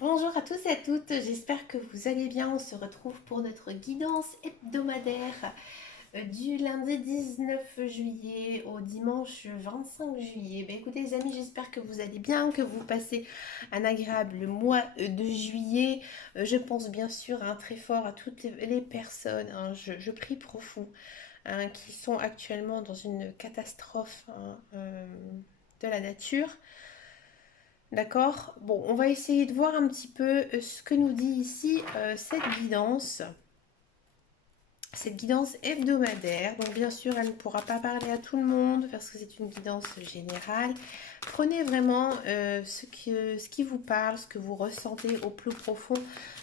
Bonjour à tous et à toutes, j'espère que vous allez bien. On se retrouve pour notre guidance hebdomadaire du lundi 19 juillet au dimanche 25 juillet. Écoutez les amis, j'espère que vous allez bien, que vous passez un agréable mois de juillet. Je pense bien sûr très fort à toutes les personnes, je prie pour vous, qui sont actuellement dans une catastrophe de la nature. D'accord. Bon, on va essayer de voir un petit peu ce que nous dit ici cette guidance hebdomadaire. Donc bien sûr, elle ne pourra pas parler à tout le monde parce que c'est une guidance générale. Prenez vraiment ce qui vous parle, ce que vous ressentez au plus profond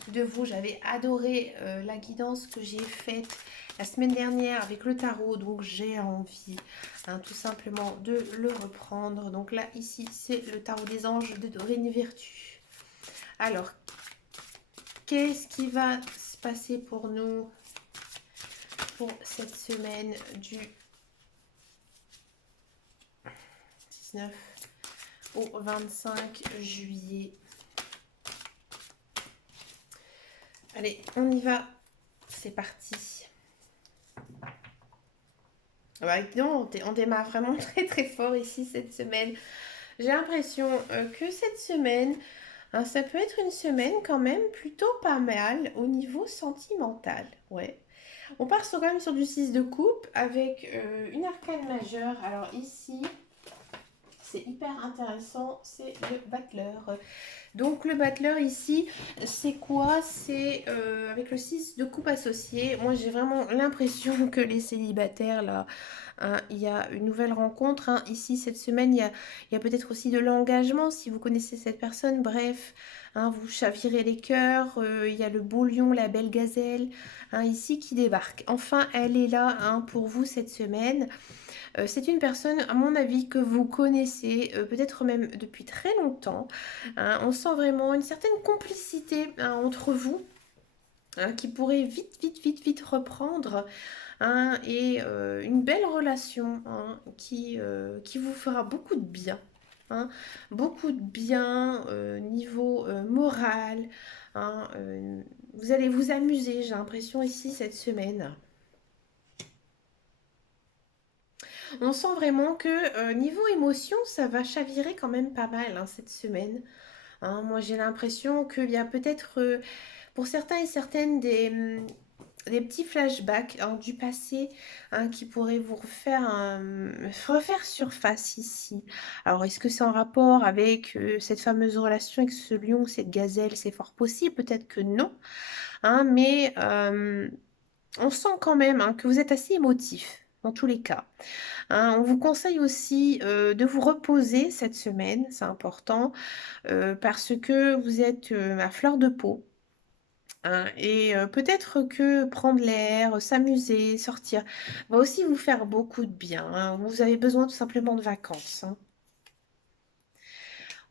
de vous. J'avais adoré la guidance que j'ai faite la semaine dernière avec le tarot, donc j'ai envie tout simplement de le reprendre. Donc là, ici, c'est le tarot des anges de Dorine Virtue. Alors, qu'est-ce qui va se passer pour nous pour cette semaine du 19 au 25 juillet? Allez, on y va. C'est parti. Non, on démarre vraiment très très fort ici cette semaine. J'ai l'impression que cette semaine, ça peut être une semaine quand même plutôt pas mal au niveau sentimental. Ouais. On part quand même sur du 6 de coupe avec une arcane majeure. Alors ici, c'est hyper intéressant, c'est le battleur. Donc le battleur ici, c'est quoi? C'est avec le 6 de coupe associé. Moi j'ai vraiment l'impression que les célibataires là, il y a une nouvelle rencontre. Ici cette semaine, il y a peut-être aussi de l'engagement si vous connaissez cette personne. Bref, vous chavirez les cœurs. Il y a le beau lion, la belle gazelle, ici qui débarque. Enfin, elle est là pour vous cette semaine. C'est une personne, à mon avis, que vous connaissez, peut-être même depuis très longtemps. On sent vraiment une certaine complicité entre vous, qui pourrait vite, vite, vite, vite reprendre. Et une belle relation qui vous fera beaucoup de bien. Beaucoup de bien niveau moral. Vous allez vous amuser, j'ai l'impression, ici, cette semaine. On sent vraiment que niveau émotion, ça va chavirer quand même pas mal cette semaine. Moi, j'ai l'impression qu'il y a peut-être pour certains et certaines des petits flashbacks du passé qui pourraient vous refaire surface ici. Alors, est-ce que c'est en rapport avec cette fameuse relation avec ce lion, cette gazelle? C'est fort possible, peut-être que non. Mais on sent quand même que vous êtes assez émotif dans tous les cas. On vous conseille aussi de vous reposer cette semaine, c'est important, parce que vous êtes à fleur de peau. Et peut-être que prendre l'air, s'amuser, sortir, va aussi vous faire beaucoup de bien. Vous avez besoin tout simplement de vacances.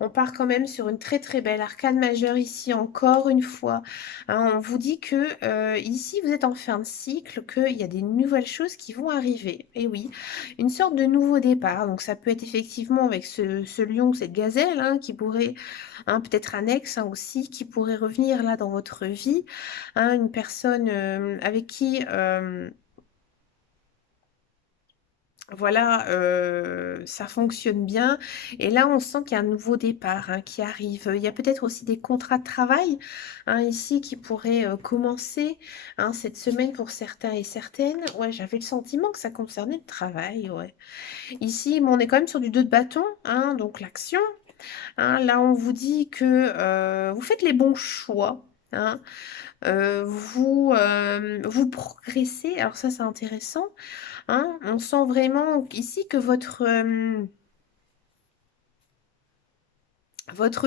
On part quand même sur une très très belle arcane majeure ici, encore une fois. On vous dit que ici, vous êtes en fin de cycle, qu'il y a des nouvelles choses qui vont arriver. Et oui, une sorte de nouveau départ. Donc ça peut être effectivement avec ce lion, cette gazelle, qui pourrait, peut-être un ex aussi, qui pourrait revenir là dans votre vie. Une personne avec qui... voilà, ça fonctionne bien. Et là, on sent qu'il y a un nouveau départ qui arrive. Il y a peut-être aussi des contrats de travail ici qui pourraient commencer cette semaine pour certains et certaines. Ouais, j'avais le sentiment que ça concernait le travail. Ouais. Ici, bon, on est quand même sur du 2 de bâton, donc l'action. Là, on vous dit que vous faites les bons choix. Vous progressez. Alors ça, c'est intéressant. On sent vraiment ici que votre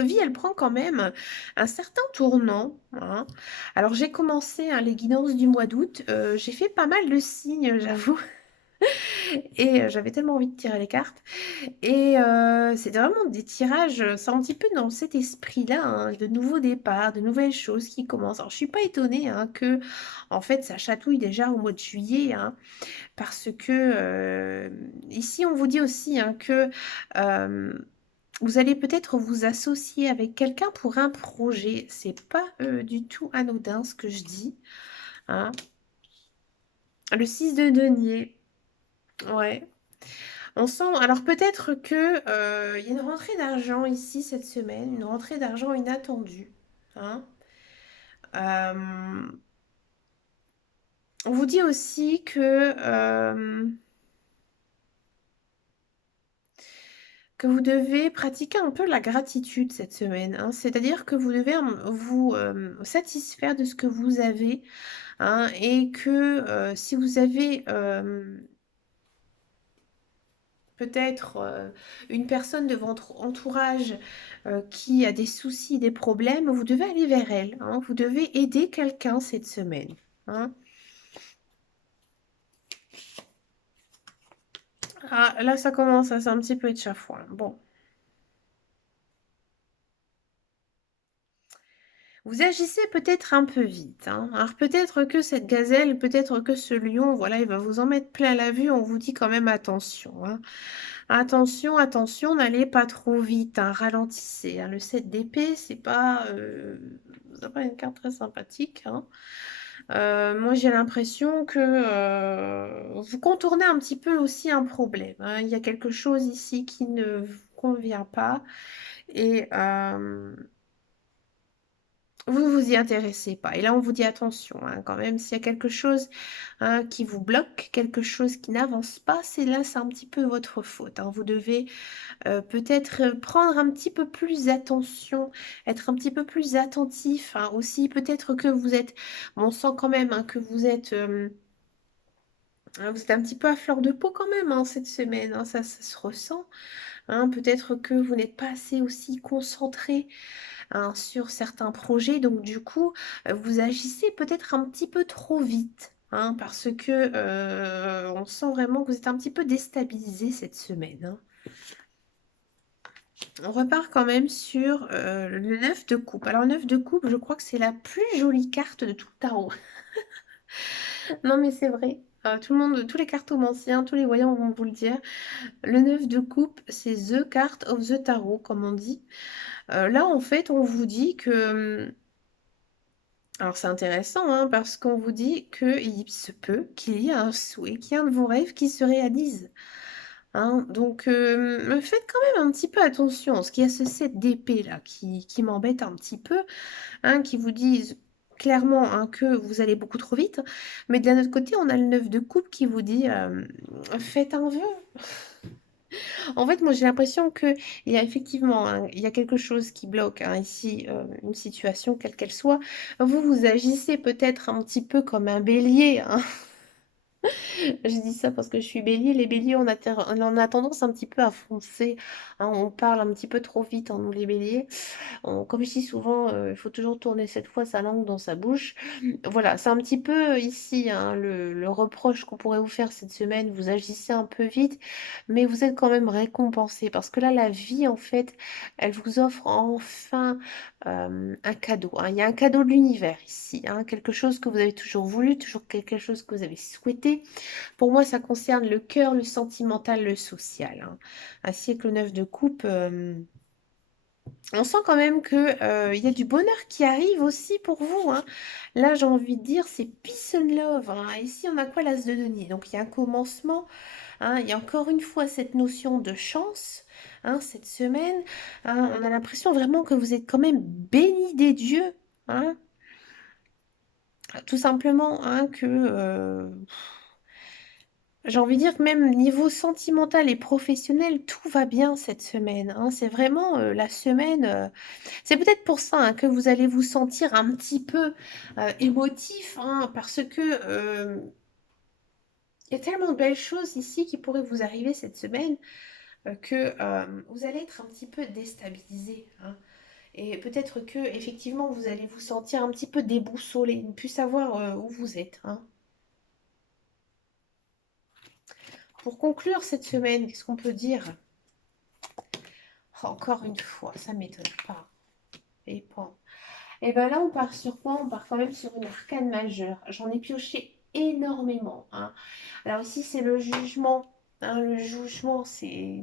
vie, elle prend quand même un certain tournant. Alors, j'ai commencé les guidances du mois d'août. J'ai fait pas mal de signes, j'avoue. Et j'avais tellement envie de tirer les cartes. Et c'était vraiment des tirages, c'est un petit peu dans cet esprit-là, de nouveaux départs, de nouvelles choses qui commencent. Alors, je suis pas étonnée que, en fait, ça chatouille déjà au mois de juillet, parce que ici, on vous dit aussi que Vous allez peut-être vous associer avec quelqu'un pour un projet. C'est pas du tout anodin ce que je dis, hein. Le 6 de denier, ouais. On sent, alors peut-être que il y a une rentrée d'argent ici cette semaine, une rentrée d'argent inattendue, hein. Euh, on vous dit aussi que vous devez pratiquer un peu la gratitude cette semaine, hein. C'est-à-dire que vous devez vous satisfaire de ce que vous avez, hein, et que si vous avez peut-être une personne de votre entourage qui a des soucis, des problèmes, vous devez aller vers elle, hein. Vous devez aider quelqu'un cette semaine, hein. Ah, là, ça commence à c'est un petit peu être chafouin. Bon. Vous agissez peut-être un peu vite, hein. Alors peut-être que cette gazelle, peut-être que ce lion, voilà, il va vous en mettre plein la vue. On vous dit quand même attention, hein. Attention, attention, n'allez pas trop vite, hein, ralentissez, hein. Le 7 d'épée, c'est pas une carte très sympathique, hein. Moi, j'ai l'impression que vous contournez un petit peu aussi un problème, hein. Il y a quelque chose ici qui ne vous convient pas et vous vous y intéressez pas. Et là, on vous dit attention, hein, quand même, s'il y a quelque chose, hein, qui vous bloque, quelque chose qui n'avance pas, c'est là, c'est un petit peu votre faute, hein. Vous devez peut-être prendre un petit peu plus attention, être un petit peu plus attentif, hein. Aussi, peut-être que vous êtes, bon, on sent quand même, hein, que vous êtes un petit peu à fleur de peau quand même, hein, cette semaine, hein, ça se ressent, hein. Peut-être que vous n'êtes pas assez aussi concentré, hein, sur certains projets. Donc du coup, vous agissez peut-être un petit peu trop vite, hein, parce que on sent vraiment que vous êtes un petit peu déstabilisé cette semaine, hein. On repart quand même sur le 9 de coupe. Alors, le 9 de coupe, je crois que c'est la plus jolie carte de tout le tarot. Non, mais c'est vrai. Tout le monde, tous les cartomanciens, tous les voyants vont vous le dire. Le 9 de coupe, c'est The Card of the Tarot, comme on dit. Là, en fait, on vous dit que alors c'est intéressant, hein, parce qu'on vous dit qu'il se peut qu'il y ait un souhait, qu'il y ait un de vos rêves qui se réalise, hein. Donc faites quand même un petit peu attention, parce qu'il y a ce 7 d'épée là qui m'embête un petit peu, hein, qui vous disent clairement, hein, que vous allez beaucoup trop vite. Mais de l'autre côté, on a le 9 de coupe qui vous dit faites un vœu. En fait, moi, j'ai l'impression que il y a effectivement, hein, il y a quelque chose qui bloque, hein, ici, une situation quelle qu'elle soit. Vous, vous agissez peut-être un petit peu comme un bélier, hein. Je dis ça parce que je suis bélier. Les béliers, on a tendance un petit peu à foncer, hein. On parle un petit peu trop vite, hein, nous, les béliers. Comme je dis souvent, il faut toujours tourner cette fois sa langue dans sa bouche. Voilà, c'est un petit peu ici, hein, le reproche qu'on pourrait vous faire cette semaine. Vous agissez un peu vite, mais vous êtes quand même récompensé parce que là, la vie, en fait, elle vous offre enfin un cadeau, hein. Il y a un cadeau de l'univers ici, hein, quelque chose que vous avez toujours voulu, toujours quelque chose que vous avez souhaité. Pour moi, ça concerne le cœur, le sentimental, le social, hein. Ainsi que le 9 de coupe. On sent quand même que, il y a du bonheur qui arrive aussi pour vous, hein. Là, j'ai envie de dire, c'est peace and love, hein. Ici, on a quoi l'as de denier? Donc, il y a un commencement, hein. Il y a encore une fois cette notion de chance, hein, cette semaine, hein. On a l'impression vraiment que vous êtes quand même béni des dieux, hein. Tout simplement, hein, que j'ai envie de dire que même niveau sentimental et professionnel, tout va bien cette semaine, hein. C'est vraiment la semaine. C'est peut-être pour ça, hein, que vous allez vous sentir un petit peu émotif, hein, parce que il y a tellement de belles choses ici qui pourraient vous arriver cette semaine que vous allez être un petit peu déstabilisé, hein. Et peut-être que effectivement vous allez vous sentir un petit peu déboussolé, ne plus savoir où vous êtes, hein. Pour conclure cette semaine, qu'est-ce qu'on peut dire? Encore une fois, ça ne m'étonne pas. Et bon. Et ben là, on part sur quoi? On part quand même sur une arcane majeure. J'en ai pioché énormément, hein. Alors ici, c'est le jugement, hein. Le jugement, c'est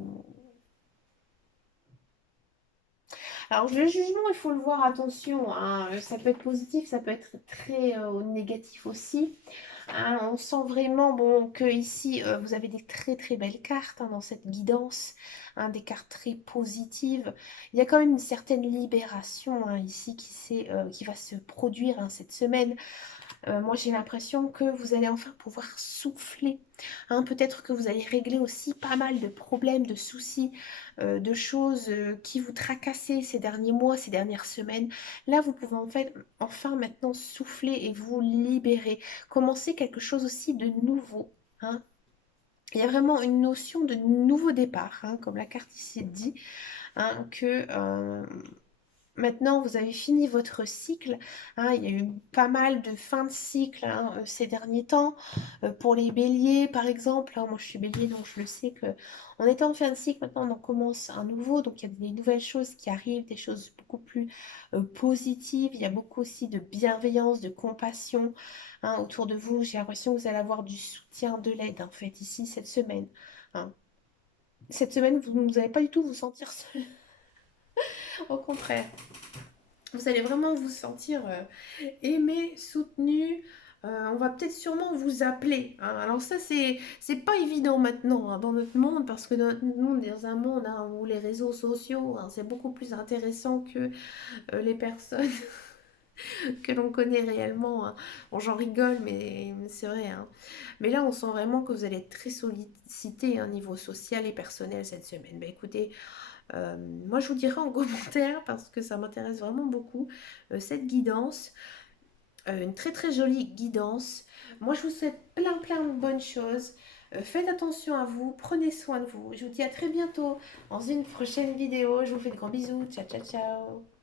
Alors, le jugement, il faut le voir, attention, hein, ça peut être positif, ça peut être très négatif aussi. Hein, on sent vraiment bon, que ici, vous avez des très très belles cartes hein, dans cette guidance, hein, des cartes très positives. Il y a quand même une certaine libération hein, ici qui va se produire hein, cette semaine. Moi, j'ai l'impression que vous allez enfin pouvoir souffler. Hein. Peut-être que vous allez régler aussi pas mal de problèmes, de soucis, de choses qui vous tracassaient ces derniers mois, ces dernières semaines. Là, vous pouvez en fait enfin maintenant souffler et vous libérer. Commencer quelque chose aussi de nouveau. Hein. Il y a vraiment une notion de nouveau départ, hein, comme la carte ici dit, hein, que maintenant, vous avez fini votre cycle. Hein, il y a eu pas mal de fins de cycle hein, ces derniers temps. Pour les béliers, par exemple, hein, moi je suis bélier, donc je le sais que en étant en fin de cycle, maintenant on en commence un nouveau. Donc il y a des nouvelles choses qui arrivent, des choses beaucoup plus positives. Il y a beaucoup aussi de bienveillance, de compassion hein, autour de vous. J'ai l'impression que vous allez avoir du soutien, de l'aide, en fait, ici, cette semaine. Hein. Cette semaine, vous n'allez pas du tout vous sentir seul. Au contraire. Vous allez vraiment vous sentir aimé, soutenu. On va peut-être sûrement vous appeler. Hein. Alors ça, c'est pas évident maintenant hein, dans notre monde parce que notre monde est dans un monde hein, où les réseaux sociaux, hein, c'est beaucoup plus intéressant que les personnes que l'on connaît réellement. Hein. Bon, j'en rigole, mais c'est vrai. Hein. Mais là, on sent vraiment que vous allez être très sollicité au niveau social et personnel cette semaine. Bah, écoutez, moi, je vous dirai en commentaire, parce que ça m'intéresse vraiment beaucoup, cette guidance. Une très très jolie guidance. Moi, je vous souhaite plein plein de bonnes choses. Faites attention à vous, prenez soin de vous. Je vous dis à très bientôt dans une prochaine vidéo. Je vous fais de grands bisous. Ciao, ciao, ciao.